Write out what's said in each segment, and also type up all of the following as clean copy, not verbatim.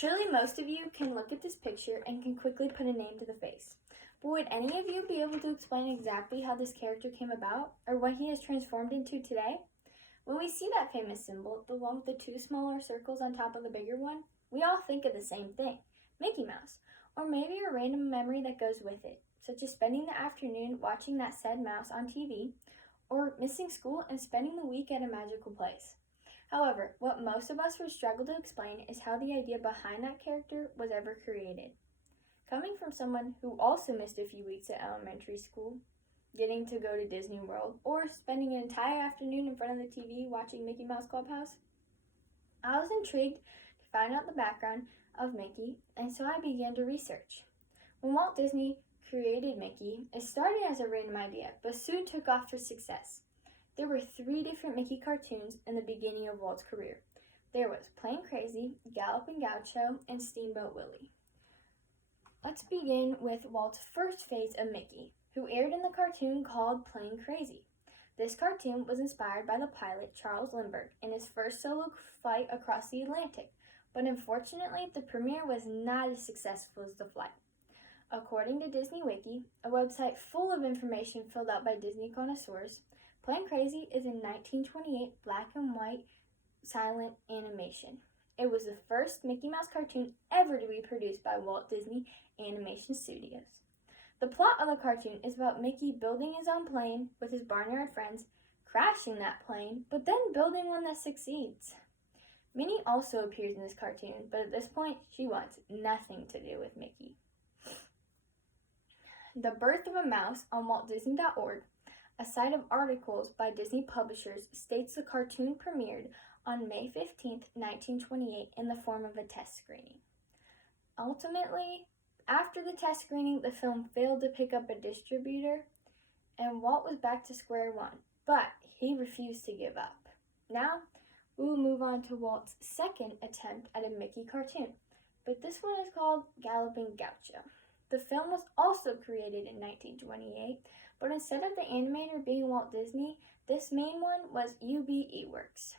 Surely most of you can look at this picture and can quickly put a name to the face. But would any of you be able to explain exactly how this character came about, or what he has transformed into today? When we see that famous symbol, the one with the two smaller circles on top of the bigger one, we all think of the same thing, Mickey Mouse, or maybe a random memory that goes with it, such as spending the afternoon watching that said mouse on TV, or missing school and spending the week at a magical place. However, what most of us would struggle to explain is how the idea behind that character was ever created. Coming from someone who also missed a few weeks at elementary school, getting to go to Disney World, or spending an entire afternoon in front of the TV watching Mickey Mouse Clubhouse, I was intrigued to find out the background of Mickey, and so I began to research. When Walt Disney created Mickey, it started as a random idea, but soon took off for success. There were 3 different Mickey cartoons in the beginning of Walt's career. There was Plain Crazy, Galloping Gaucho, and Steamboat Willie. Let's begin with Walt's first phase of Mickey, who aired in the cartoon called Plain Crazy. This cartoon was inspired by the pilot Charles Lindbergh in his first solo flight across the Atlantic, but unfortunately the premiere was not as successful as the flight. According to Disney Wiki, a website full of information filled out by Disney connoisseurs, Plain Crazy is a 1928 black and white silent animation. It was the first Mickey Mouse cartoon ever to be produced by Walt Disney Animation Studios. The plot of the cartoon is about Mickey building his own plane with his barnyard friends, crashing that plane, but then building one that succeeds. Minnie also appears in this cartoon, but at this point, she wants nothing to do with Mickey. The Birth of a Mouse on WaltDisney.org, a site of articles by Disney publishers, states the cartoon premiered on May 15, 1928 in the form of a test screening. Ultimately, after the test screening, the film failed to pick up a distributor, and Walt was back to square one, but he refused to give up. Now, we will move on to Walt's second attempt at a Mickey cartoon, but this one is called Galloping Gaucho. The film was also created in 1928, but instead of the animator being Walt Disney, this main one was UB Iwerks.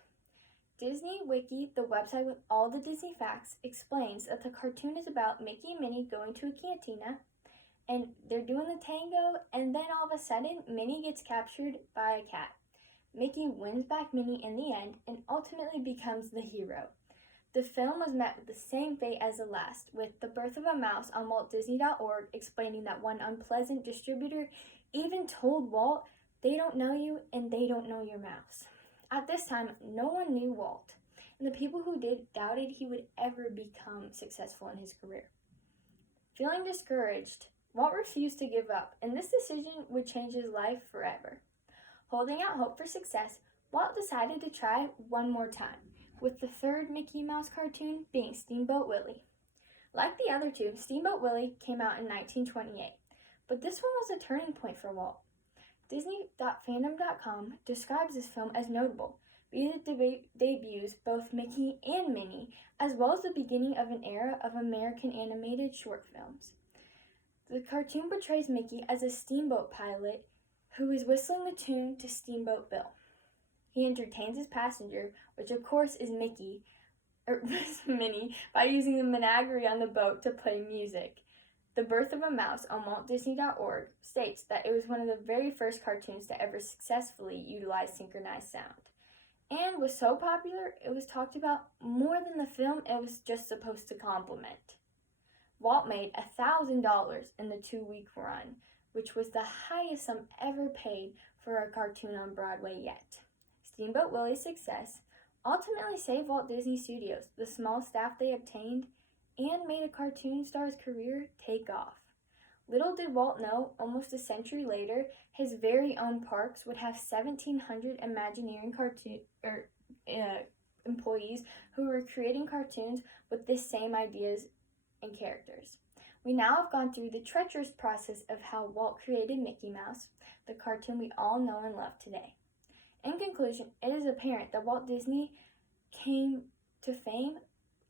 Disney Wiki, the website with all the Disney facts, explains that the cartoon is about Mickey and Minnie going to a cantina, and they're doing the tango, and then all of a sudden, Minnie gets captured by a cat. Mickey wins back Minnie in the end, and ultimately becomes the hero. The film was met with the same fate as the last, with The Birth of a Mouse on WaltDisney.org explaining that one unpleasant distributor even told Walt, "They don't know you, and they don't know your mouse." At this time, no one knew Walt, and the people who did doubted he would ever become successful in his career. Feeling discouraged, Walt refused to give up, and this decision would change his life forever. Holding out hope for success, Walt decided to try one more time, with the third Mickey Mouse cartoon being Steamboat Willie. Like the other two, Steamboat Willie came out in 1928, but this one was a turning point for Walt. Disney.fandom.com describes this film as notable because it debuts both Mickey and Minnie, as well as the beginning of an era of American animated short films. The cartoon portrays Mickey as a steamboat pilot who is whistling the tune to Steamboat Bill. He entertains his passenger, which of course is Minnie, by using the menagerie on the boat to play music. The Birth of a Mouse on WaltDisney.org states that it was one of the very first cartoons to ever successfully utilize synchronized sound, and was so popular it was talked about more than the film it was just supposed to complement. Walt made $1,000 in the 2-week run, which was the highest sum ever paid for a cartoon on Broadway yet. Steamboat Willie's success ultimately saved Walt Disney Studios, the small staff they obtained, and made a cartoon star's career take off. Little did Walt know, almost a century later, his very own parks would have 1,700 Imagineering employees who were creating cartoons with the same ideas and characters. We now have gone through the treacherous process of how Walt created Mickey Mouse, the cartoon we all know and love today. In conclusion, it is apparent that Walt Disney came to fame,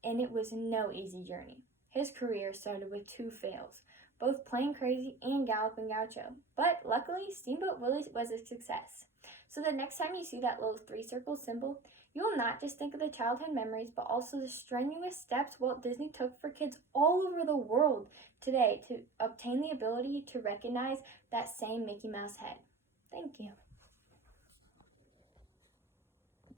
and it was no easy journey. His career started with 2 fails, both Plain Crazy and Galloping Gaucho, but luckily Steamboat Willie was a success. So the next time you see that little 3-circle symbol, You will not just think of the childhood memories, but also the strenuous steps Walt Disney took for kids all over the world today to obtain the ability to recognize that same Mickey Mouse head. Thank you.